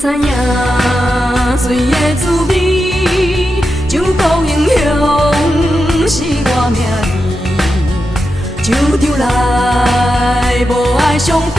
知影水的滋味，酒国英雄是我命儿。酒场内无爱伤悲，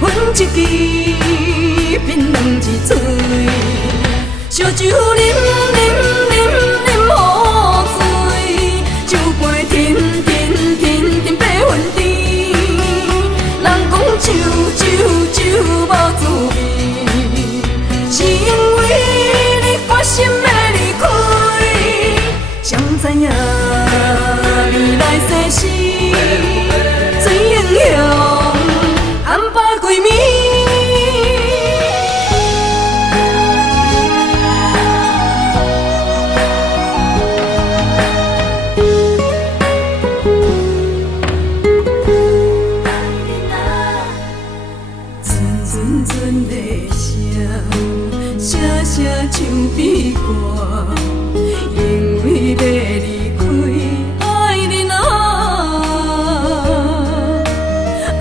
分一支，檳榔一嘴，烧酒啉啉啉啉好醉，酒杯停停停停八分甜，人讲酒酒酒无滋味。是因为你决心要离开，谁知影你来世是水英雄，安排归暝。阵阵阵的声，声声唱悲歌，因为要离开爱人啊，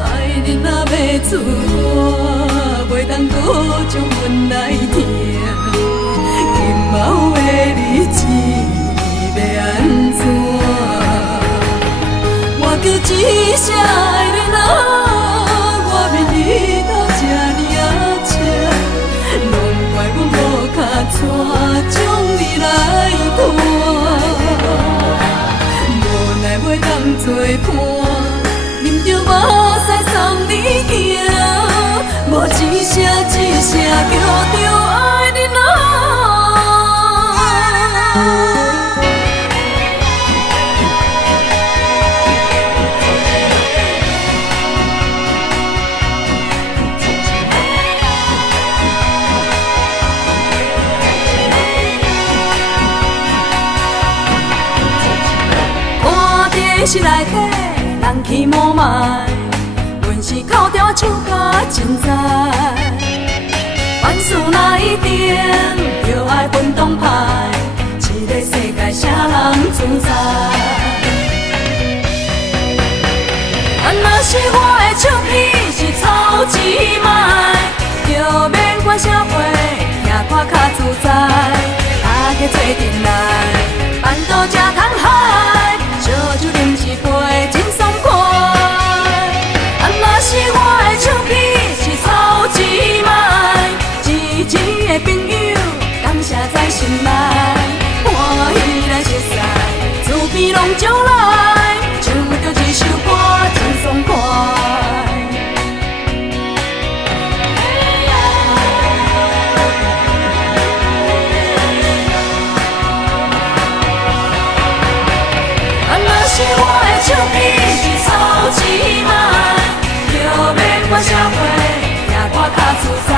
爱人啊要出我，袂当搁将阮来听。今后的日子要安怎？我叫一声爱人啊，我面你头这呢赤，拢怪阮无脚带将你来拖，无奈袂当作伴，啉着目屎送你行，无一声一声叫着爱人啊。电视内底人气雾霾，阮是口条唱甲真栽。凡事若一定，就爱分党派，这个世界啥人自在？若是我的唱片是草一卖，就免管社会，行看较自在。大家做阵来，办桌吃通海。烧酒啉一杯真爽快，若是我的唱片是草一卖，真正的朋友感谢在心内，欢喜来熟悉，厝边拢招来，唱着一首歌真爽快。是我的唱片是草一卖，就免管社会，行我较自在。